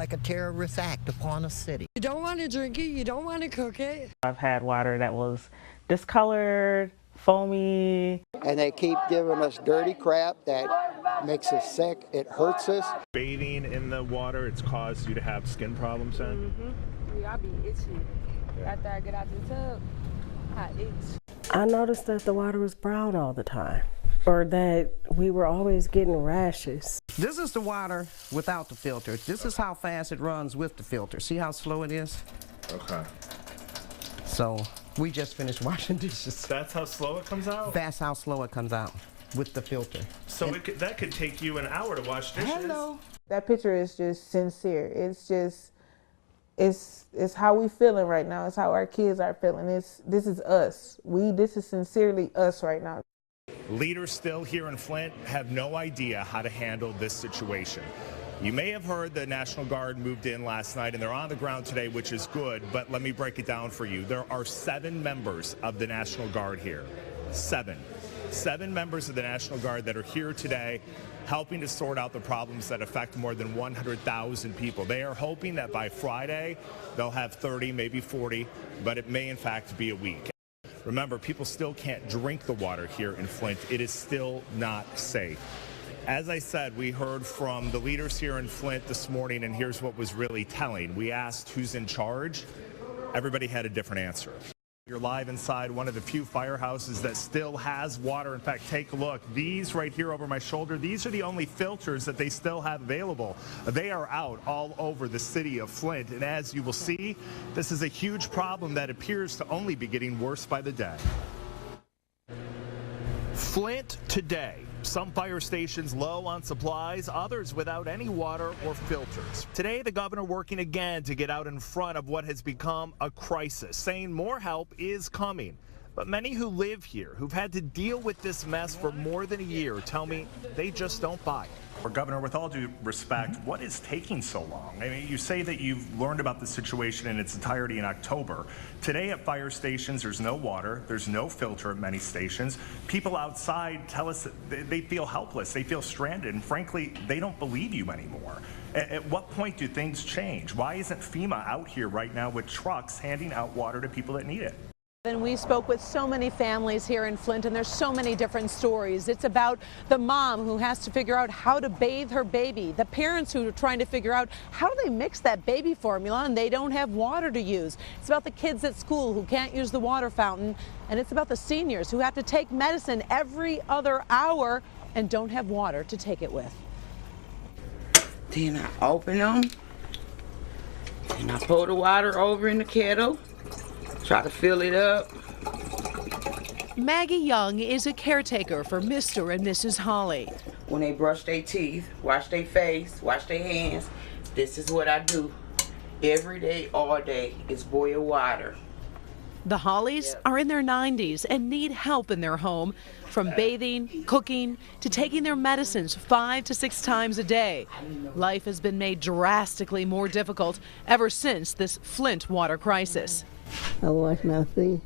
like a terrorist act upon a city. You don't want to drink it, you don't want to cook it. I've had water that was discolored, foamy. And they keep giving us dirty crap that makes us sick. It hurts us. Bathing in the water, it's caused you to have skin problems then? Mm-hmm. Yeah, I be itchy. After I get out the tub, I itch. I noticed that the water was brown all the time, or that we were always getting rashes. This is the water without the filter. This is how fast it runs with the filter. See how slow it is? Okay. So we just finished washing dishes. That's how slow it comes out? That's how slow it comes out with the filter. So that could take you an hour to wash dishes? Hello. That picture is just sincere. It's just, it's how we feeling right now. It's how our kids are feeling. This is us. This is sincerely us right now. Leaders still here in Flint have no idea how to handle this situation. You may have heard the National Guard moved in last night, and they're on the ground today, which is good, but let me break it down for you. There are 7 members of the National Guard here. 7 members of the National Guard that are here today helping to sort out the problems that affect more than 100,000 people. They are hoping that by Friday, they'll have 30, maybe 40, but it may in fact be a week. Remember, people still can't drink the water here in Flint. It is still not safe. As I said, we heard from the leaders here in Flint this morning, and here's what was really telling. We asked who's in charge. Everybody had a different answer. You're live inside one of the few firehouses that still has water. In fact, take a look. These right here over my shoulder, these are the only filters that they still have available. They are out all over the city of Flint. And as you will see, this is a huge problem that appears to only be getting worse by the day. Flint today. Some fire stations low on supplies, others without any water or filters. Today, the governor working again to get out in front of what has become a crisis, saying more help is coming. But many who live here, who've had to deal with this mess for more than a year, tell me they just don't buy it. Well, Governor, with all due respect, what is taking so long? I mean, you say that you've learned about the situation in its entirety in October. Today at fire stations, there's no water, there's no filter at many stations. People outside tell us that they feel helpless, they feel stranded, and frankly, they don't believe you anymore. At what point do things change? Why isn't FEMA out here right now with trucks handing out water to people that need it? And we spoke with so many families here in Flint, and there's so many different stories. It's about the mom who has to figure out how to bathe her baby, the parents who are trying to figure out how do they mix that baby formula and they don't have water to use. It's about the kids at school who can't use the water fountain, and it's about the seniors who have to take medicine every other hour and don't have water to take it with. Then I open them, and I pour the water over in the kettle. Try to fill it up. Maggie Young is a caretaker for Mr. and Mrs. Holly. When they brush their teeth, wash their face, wash their hands, this is what I do. Every day, all day, is boil water. The Hollies are in their 90s and need help in their home, from bathing, cooking, to taking their medicines 5 to 6 times a day. Life has been made drastically more difficult ever since this Flint water crisis. I wash my face.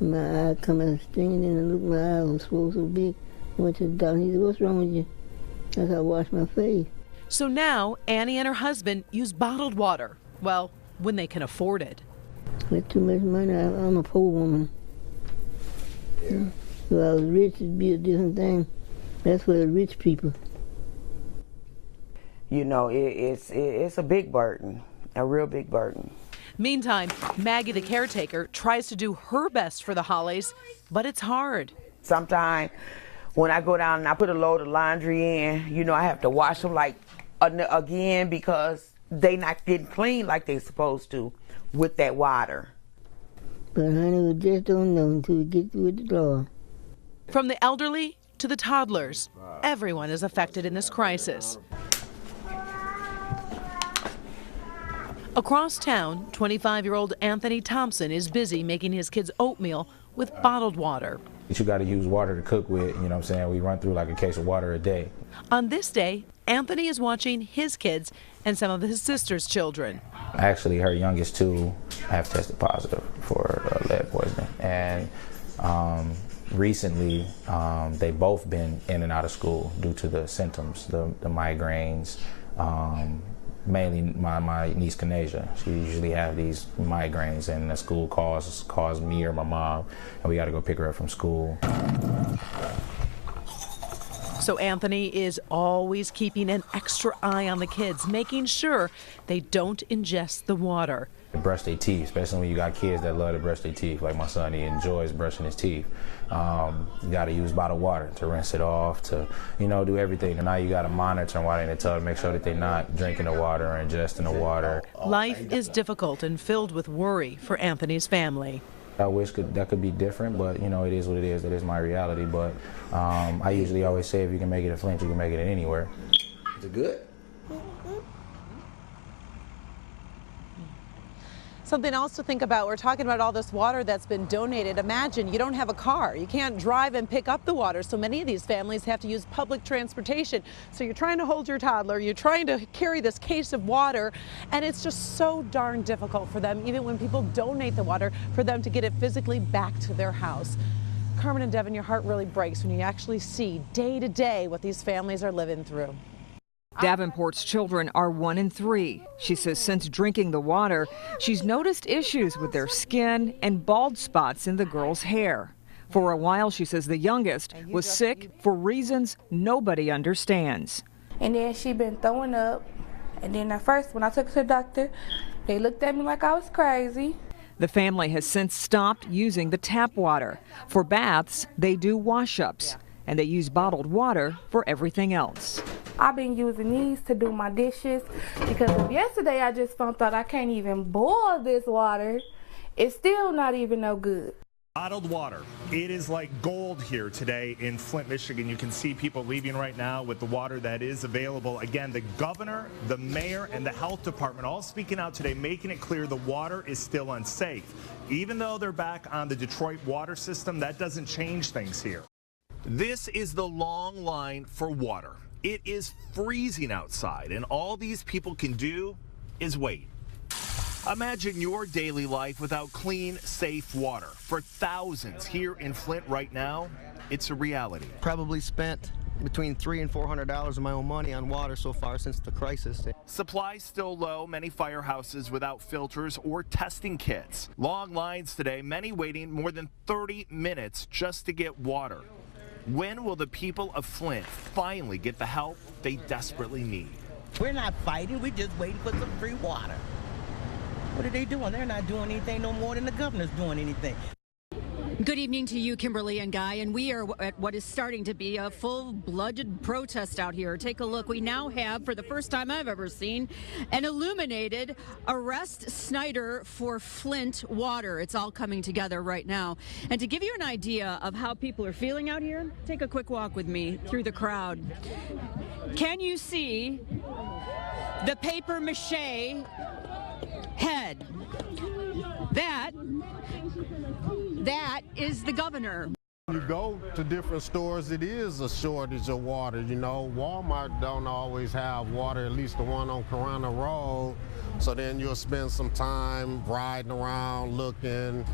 My eye come and stinging in and look, my eyes was swollen so big. I went to the doctor. He said, "What's wrong with you?" I said, "I wash my face." So now Annie and her husband use bottled water. Well, when they can afford it. With too much money, I'm a poor woman. Yeah. If I was rich, it'd be a different thing. That's for the rich people. You know, it's a big burden, a real big burden. Meantime, Maggie, the caretaker, tries to do her best for the Hollies, but it's hard. Sometimes when I go down and I put a load of laundry in, you know, I have to wash them like again because they not getting clean like they supposed to with that water. But honey, we just don't know until we get through the door. From the elderly to the toddlers, everyone is affected in this crisis. Across town, 25-year-old Anthony Thompson is busy making his kids oatmeal with bottled water. You got to use water to cook with, you know what I'm saying? We run through like a case of water a day. On this day, Anthony is watching his kids and some of his sister's children. Actually, her youngest 2 have tested positive for lead poisoning. And recently, they've both been in and out of school due to the symptoms, the migraines, mainly my niece Kanasia. She usually have these migraines, and the school calls me or my mom, and we got to go pick her up from school. So Anthony is always keeping an extra eye on the kids, making sure they don't ingest the water. Brush their teeth, especially when you got kids that love to brush their teeth. Like my son, he enjoys brushing his teeth. You got to use bottled water to rinse it off, to do everything. And now you got to monitor them while they're in the tub to make sure that they're not drinking the water or ingesting the water. Life is difficult and filled with worry for Anthony's family. I wish that could be different, but it is what it is. It is my reality. But I usually always say, if you can make it in Flint, you can make it anywhere. Is it good? Something else to think about, we're talking about all this water that's been donated. Imagine you don't have a car. You can't drive and pick up the water. So many of these families have to use public transportation. So you're trying to hold your toddler, you're trying to carry this case of water, and it's just so darn difficult for them, even when people donate the water, for them to get it physically back to their house. Carmen and Devin, your heart really breaks when you actually see day to day what these families are living through. Davenport's children are 1 and 3. She says since drinking the water, she's noticed issues with their skin and bald spots in the girls' hair. For a while, she says the youngest was sick for reasons nobody understands. And then she been throwing up. And then at first, when I took her to the doctor, they looked at me like I was crazy. The family has since stopped using the tap water. For baths, they do wash-ups, and they use bottled water for everything else. I've been using these to do my dishes because yesterday I just found out I can't even boil this water. It's still not even no good. Bottled water. It is like gold here today in Flint, Michigan. You can see people leaving right now with the water that is available. Again, the governor, the mayor, and the health department all speaking out today, making it clear the water is still unsafe. Even though they're back on the Detroit water system, that doesn't change things here. This is the long line for water. It is freezing outside, and all these people can do is wait. Imagine your daily life without clean, safe water. For thousands here in Flint right now, it's a reality. Probably spent between $300 and $400 of my own money on water so far since the crisis. Supplies still low, many firehouses without filters or testing kits. Long lines today, many waiting more than 30 minutes just to get water. When will the people of Flint finally get the help they desperately need? We're not fighting, we're just waiting for some free water. What are they doing? They're not doing anything no more than the governor's doing anything. Good evening to you, Kimberly and Guy, and we are at what is starting to be a full-blooded protest out here. Take a look. We now have, for the first time I've ever seen, an illuminated Arrest Snyder for Flint water. It's all coming together right now. And to give you an idea of how people are feeling out here, take a quick walk with me through the crowd. Can you see the papier-mâché head? That is the governor. You go to different stores, it is a shortage of water. Walmart don't always have water, at least the one on Corona Road. So then you'll spend some time riding around looking,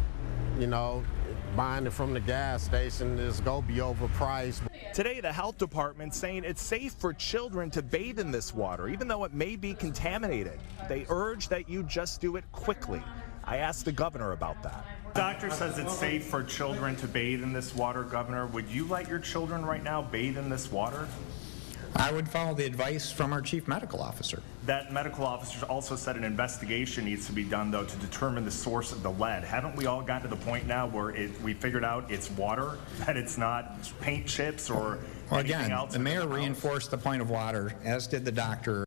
buying it from the gas station. It's going to be overpriced. Today, the health department saying it's safe for children to bathe in this water, even though it may be contaminated. They urge that you just do it quickly. I asked the governor about that. Doctor says it's safe for children to bathe in this water, Governor. Would you let your children right now bathe in this water? I would follow the advice from our chief medical officer. That medical officer also said an investigation needs to be done, though, to determine the source of the lead. Haven't we all gotten to the point now where we figured out it's water, that it's not paint chips or anything else? The mayor reinforced the point of water, as did the doctor.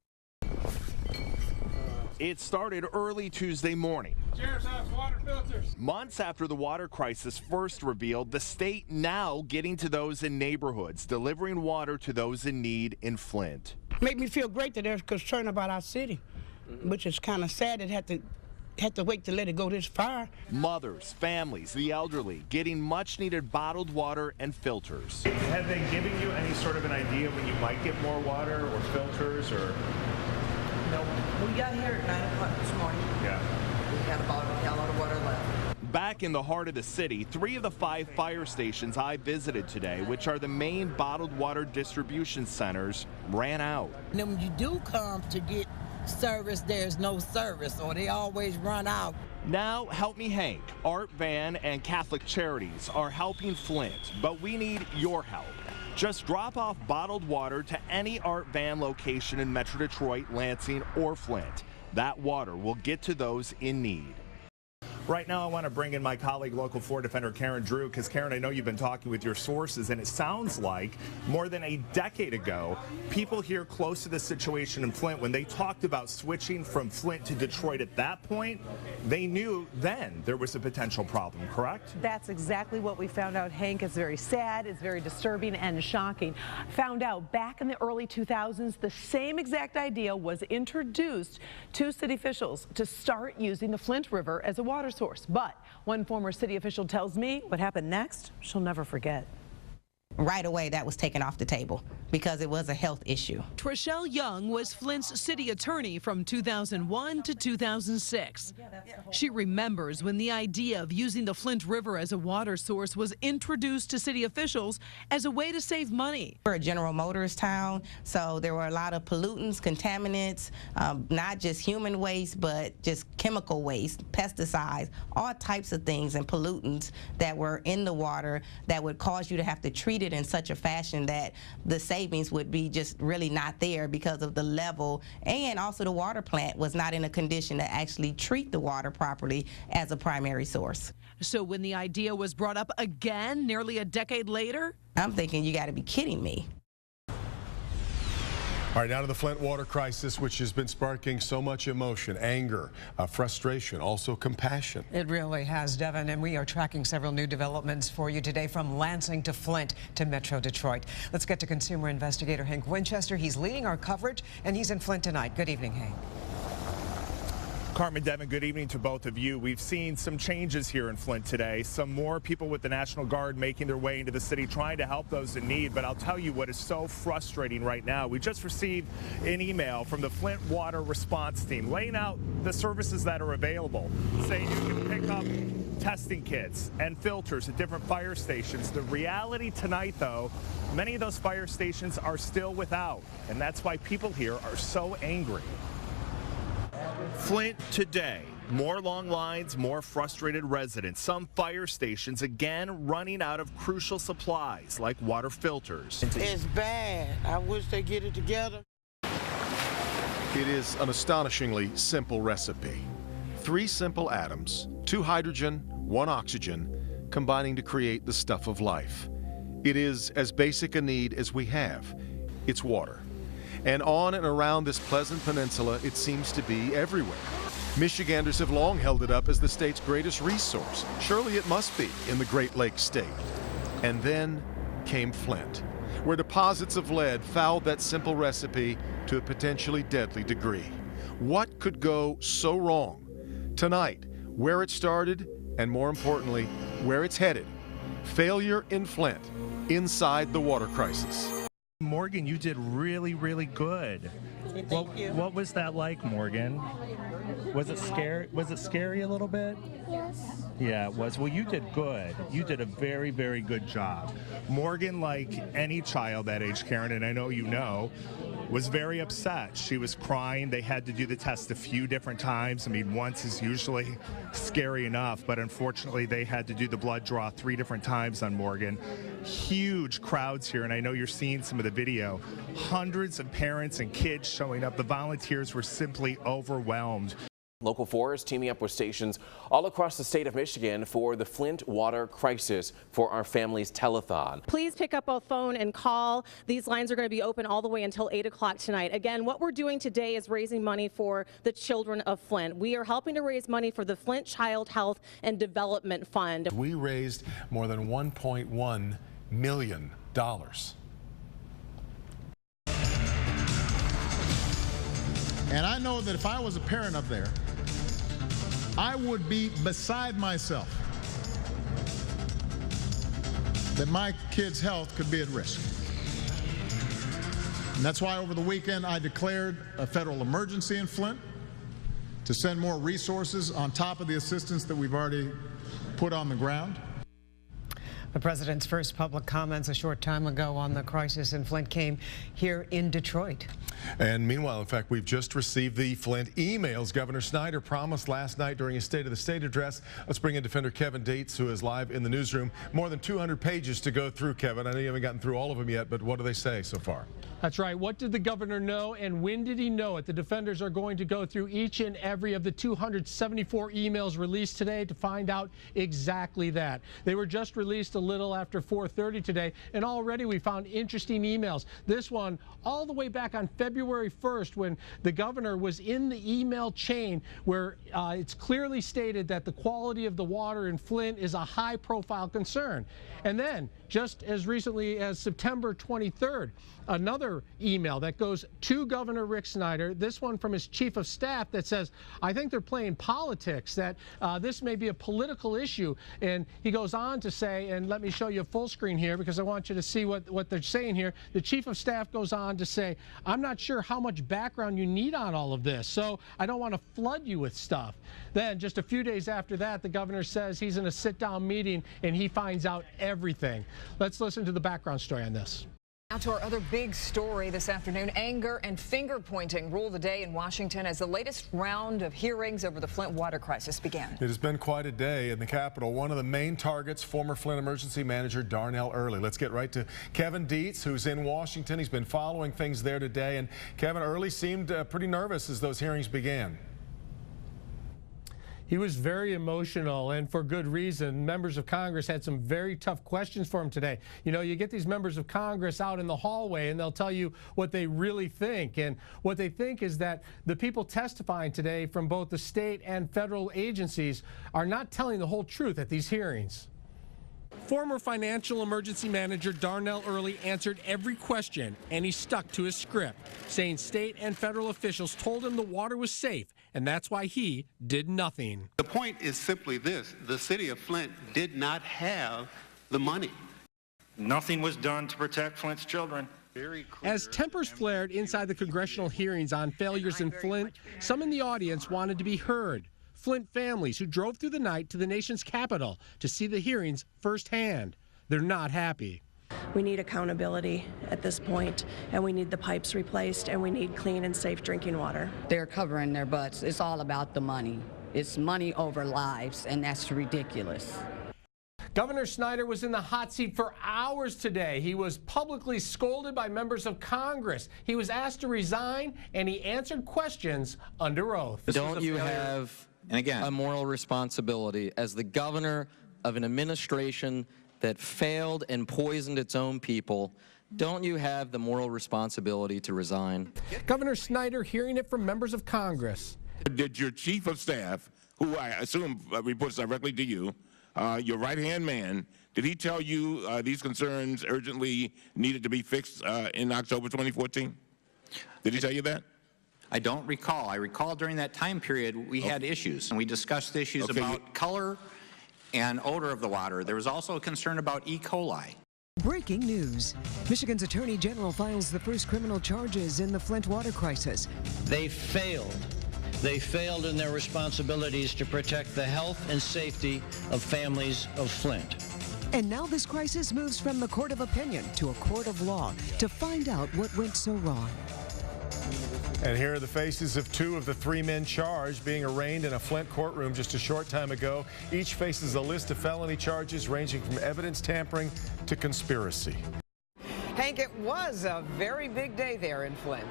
It started early Tuesday morning. Sheriff's House water filters. Months after the water crisis first revealed, the state now getting to those in neighborhoods, delivering water to those in need in Flint. Made me feel great that there's concern about our city, which is kind of sad it had to wait to let it go this far. Mothers, families, the elderly getting much needed bottled water and filters. Have they given you any sort of an idea when you might get more water or filters or? No. We got here at 9 o'clock this morning. Yeah. We had about a gallon of water left. Back in the heart of the city, 3 of the 5 fire stations I visited today, which are the main bottled water distribution centers, ran out. And then when you do come to get service, there's no service, or they always run out. Now, Help Me Hank, Art Van, and Catholic Charities are helping Flint, but we need your help. Just drop off bottled water to any Art Van location in Metro Detroit, Lansing, or Flint. That water will get to those in need. Right now, I want to bring in my colleague, Local 4 Defender Karen Drew, because, Karen, I know you've been talking with your sources, and it sounds like more than a decade ago, people here close to the situation in Flint, when they talked about switching from Flint to Detroit at that point, they knew then there was a potential problem, correct? That's exactly what we found out, Hank. It's very sad, it's very disturbing and shocking. Found out back in the early 2000s, the same exact idea was introduced to city officials to start using the Flint River as a water source. But one former city official tells me what happened next, she'll never forget. Right away, that was taken off the table because it was a health issue. Trishelle Young was Flint's city attorney from 2001 to 2006. She remembers when the idea of using the Flint River as a water source was introduced to city officials as a way to save money. We're a General Motors town, so there were a lot of pollutants, contaminants, not just human waste, but just chemical waste, pesticides, all types of things and pollutants that were in the water that would cause you to have to treat it in such a fashion that the savings would be just really not there because of the level, and also the water plant was not in a condition to actually treat the water properly as a primary source. So when the idea was brought up again nearly a decade later, I'm thinking, you got to be kidding me. All right, now to the Flint water crisis, which has been sparking so much emotion, anger, frustration, also compassion. It really has, Devin, and we are tracking several new developments for you today, from Lansing to Flint to Metro Detroit. Let's get to consumer investigator Hank Winchester. He's leading our coverage, and he's in Flint tonight. Good evening, Hank. Carmen, Devin, good evening to both of you. We've seen some changes here in Flint today. Some more people with the National Guard making their way into the city trying to help those in need. But I'll tell you what is so frustrating right now. We just received an email from the Flint Water Response Team laying out the services that are available, saying you can pick up testing kits and filters at different fire stations. The reality tonight, though, many of those fire stations are still without, and that's why people here are so angry. Flint today, more long lines, more frustrated residents. Some fire stations again running out of crucial supplies like water filters. It's bad. I wish they get it together. It is an astonishingly simple recipe. 3 simple atoms, 2 hydrogen, 1 oxygen, combining to create the stuff of life. It is as basic a need as we have. It's water. And on and around this pleasant peninsula, it seems to be everywhere. Michiganders have long held it up as the state's greatest resource. Surely it must be in the Great Lakes state. And then came Flint, where deposits of lead fouled that simple recipe to a potentially deadly degree. What could go so wrong? Tonight, where it started, and more importantly, where it's headed. Failure in Flint, inside the water crisis. Morgan, you did really, really good. What was that like, Morgan? Was it scary? Was it scary a little bit? Yes. Yeah, it was. Well, you did good. You did a very, very good job. Morgan, like any child that age, Karen, and I know you know, was very upset. She was crying. They had to do the test a few different times. I mean, once is usually scary enough, but unfortunately they had to do the blood draw 3 different times on Morgan. Huge crowds here, and I know you're seeing some of the video. Hundreds of parents and kids showing up. The volunteers were simply overwhelmed. Local 4 is teaming up with stations all across the state of Michigan for the Flint water crisis for Our Families Telethon. Please pick up a phone and call. These lines are going to be open all the way until 8 o'clock tonight. Again, what we're doing today is raising money for the children of Flint. We are helping to raise money for the Flint Child Health and Development Fund. We raised more than $1.1 million. And I know that if I was a parent up there, I would be beside myself that my kid's health could be at risk. And that's why over the weekend I declared a federal emergency in Flint to send more resources on top of the assistance that we've already put on the ground. The president's first public comments a short time ago on the crisis in Flint came here in Detroit. And meanwhile, in fact, we've just received the Flint emails Governor Snyder promised last night during his State of the State address. Let's bring in Defender Kevin Dietz, who is live in the newsroom. More than 200 pages to go through, Kevin. I know you haven't gotten through all of them yet, but what do they say so far? That's right. What did the governor know, and when did he know it? The defenders are going to go through each and every of the 274 emails released today to find out exactly that. They were just released a little after 4:30 today, and already we found interesting emails. This one all the way back on February 1st, when the governor was in the email chain where it's clearly stated that the quality of the water in Flint is a high-profile concern. And then, just as recently as September 23rd, another email that goes to Governor Rick Snyder, this one from his chief of staff, that says, I think they're playing politics, that this may be a political issue. And he goes on to say, and let me show you a full screen here because I want you to see what they're saying here. The chief of staff goes on to say, I'm not sure how much background you need on all of this, so I don't want to flood you with stuff. Then, just a few days after that, the governor says he's in a sit-down meeting and he finds out everything. Let's listen to the background story on this. Now to our other big story this afternoon. Anger and finger-pointing ruled the day in Washington as the latest round of hearings over the Flint water crisis began. It has been quite a day in the Capitol. One of the main targets, former Flint emergency manager Darnell Early. Let's get right to Kevin Dietz, who's in Washington. He's been following things there today. And Kevin, Early seemed pretty nervous as those hearings began. He was very emotional, and for good reason. Members of Congress had some very tough questions for him today. You know, you get these members of Congress out in the hallway, and they'll tell you what they really think. And what they think is that the people testifying today from both the state and federal agencies are not telling the whole truth at these hearings. Former financial emergency manager Darnell Early answered every question, and he stuck to his script, saying state and federal officials told him the water was safe, and that's why he did nothing. The point is simply this: the city of Flint did not have the money. Nothing was done to protect Flint's children. As tempers flared inside the congressional hearings on failures in Flint, some in the audience wanted to be heard. Flint families who drove through the night to the nation's capital to see the hearings firsthand. They're not happy. We need accountability at this point, and we need the pipes replaced, and we need clean and safe drinking water. They're covering their butts. It's all about the money. It's money over lives, and that's ridiculous. Governor Snyder was in the hot seat for hours today. He was publicly scolded by members of Congress. He was asked to resign, and he answered questions under oath. Don't you have a moral responsibility as the governor of an administration that failed and poisoned its own people? Don't you have the moral responsibility to resign? Governor Snyder hearing it from members of Congress. Did your chief of staff, who I assume reports directly to you, your right-hand man, did he tell you these concerns urgently needed to be fixed in October 2014? Did he tell you that? I don't recall. I recall during that time period we had issues, and we discussed issues about color and odor of the water. There was also a concern about E. coli. Breaking news. Michigan's Attorney General files the first criminal charges in the Flint water crisis. They failed. They failed in their responsibilities to protect the health and safety of families of Flint. And now this crisis moves from the court of opinion to a court of law to find out what went so wrong. And here are the faces of two of the three men charged, being arraigned in a Flint courtroom just a short time ago. Each faces a list of felony charges ranging from evidence tampering to conspiracy. Hank, it was a very big day there in Flint.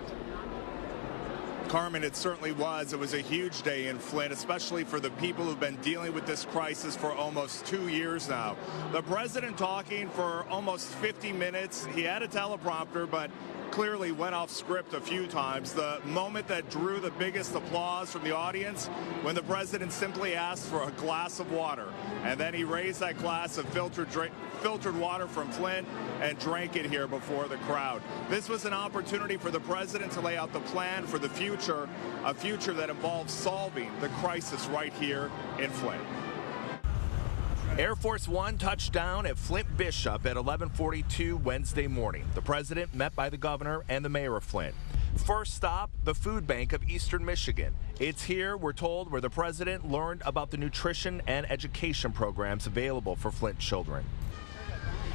Carmen, it certainly was. It was a huge day in Flint, especially for the people who've been dealing with this crisis for almost 2 years now. The president talking for almost 50 minutes. He had a teleprompter, but clearly went off script a few times. The moment that drew the biggest applause from the audience, when the president simply asked for a glass of water, and then he raised that glass of filtered water from Flint and drank it here before the crowd. This was an opportunity for the president to lay out the plan for the future, a future that involves solving the crisis right here in Flint. Air Force One touched down at Flint Bishop at 11:42 Wednesday morning. The president met by the governor and the mayor of Flint. First stop, the food bank of Eastern Michigan. It's here, we're told, where the president learned about the nutrition and education programs available for Flint children.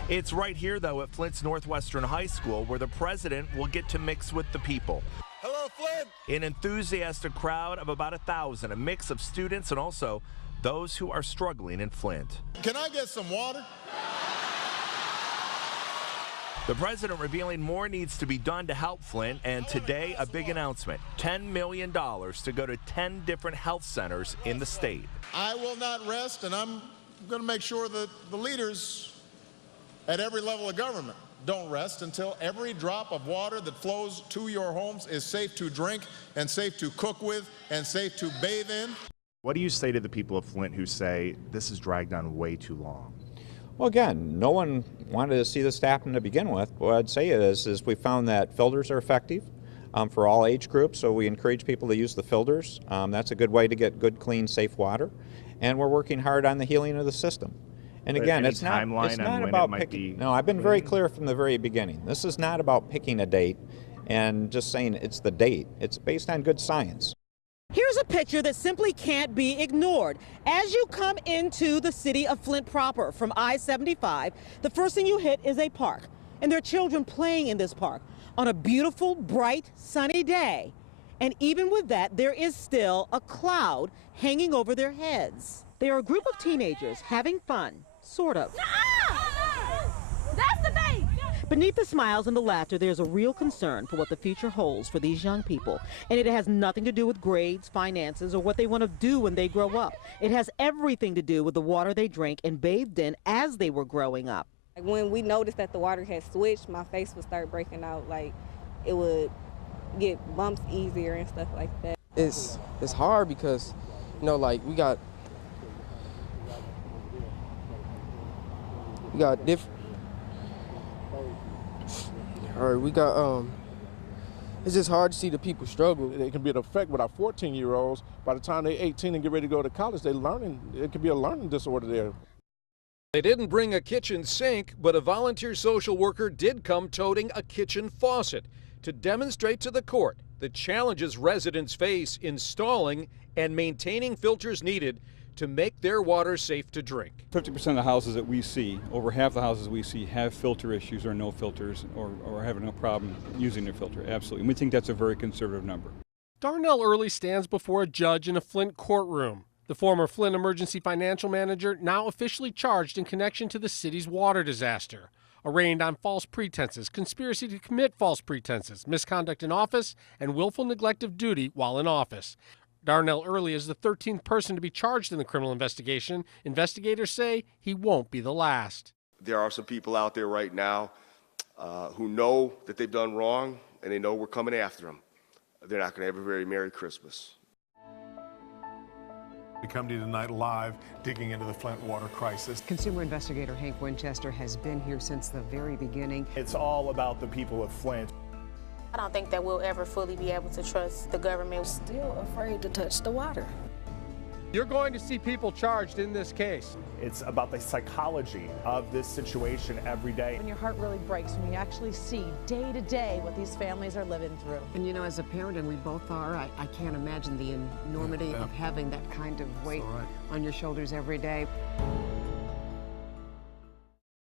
It's right here, though, at Flint's Northwestern High School, where the president will get to mix with the people. Hello, Flint! An enthusiastic crowd of about 1,000, a mix of students and also those who are struggling in Flint. Can I get some water? The president revealing more needs to be done to help Flint, and today a big announcement, $10 million to go to 10 different health centers in the state. I will not rest, and I'm going to make sure that the leaders at every level of government don't rest until every drop of water that flows to your homes is safe to drink and safe to cook with and safe to bathe in. What do you say to the people of Flint who say this has dragged on way too long? Well, again, no one wanted to see this happen to begin with. What I'd say is we found that filters are effective for all age groups, so we encourage people to use the filters. That's a good way to get good, clean, safe water. And we're working hard on the healing of the system. And again, it's not about picking. No, I've been very clear from the very beginning. This is not about picking a date and just saying it's the date. It's based on good science. Here's a picture that simply can't be ignored. As you come into the city of Flint proper from I-75, the first thing you hit is a park, and there are children playing in this park on a beautiful, bright, sunny day. And even with that, there is still a cloud hanging over their heads. They are a group of teenagers having fun, sort of. That's the base! Beneath the smiles and the laughter, there's a real concern for what the future holds for these young people. And it has nothing to do with grades, finances, or what they want to do when they grow up. It has everything to do with the water they drank and bathed in as they were growing up. When we noticed that the water had switched, my face would start breaking out. Like, it would get bumps easier and stuff like that. It's hard because, you know, like, we got different. It's just hard to see the people struggle. It can be an effect with our 14-year-olds. By the time they're 18 and get ready to go to college, it could be a learning disorder there. They didn't bring a kitchen sink, but a volunteer social worker did come toting a kitchen faucet to demonstrate to the court the challenges residents face installing and maintaining filters needed to make their water safe to drink. 50% of the houses that we see, over half the houses we see, have filter issues or no filters or having no problem using their filter, absolutely. And we think that's a very conservative number. Darnell Early stands before a judge in a Flint courtroom. The former Flint emergency financial manager now officially charged in connection to the city's water disaster. Arraigned on false pretenses, conspiracy to commit false pretenses, misconduct in office, and willful neglect of duty while in office. Darnell Early is the 13th person to be charged in the criminal investigation. Investigators say he won't be the last. There are some people out there right now who know that they've done wrong, and they know we're coming after them. They're not going to have a very Merry Christmas. We come to you tonight live, digging into the Flint water crisis. Consumer investigator Hank Winchester has been here since the very beginning. It's all about the people of Flint. I don't think that we'll ever fully be able to trust the government. Still afraid to touch the water. You're going to see people charged in this case. It's about the psychology of this situation every day. When your heart really breaks, when you actually see day to day what these families are living through. And you know, as a parent, and we both are, I can't imagine the enormity of having that kind of weight on your shoulders every day.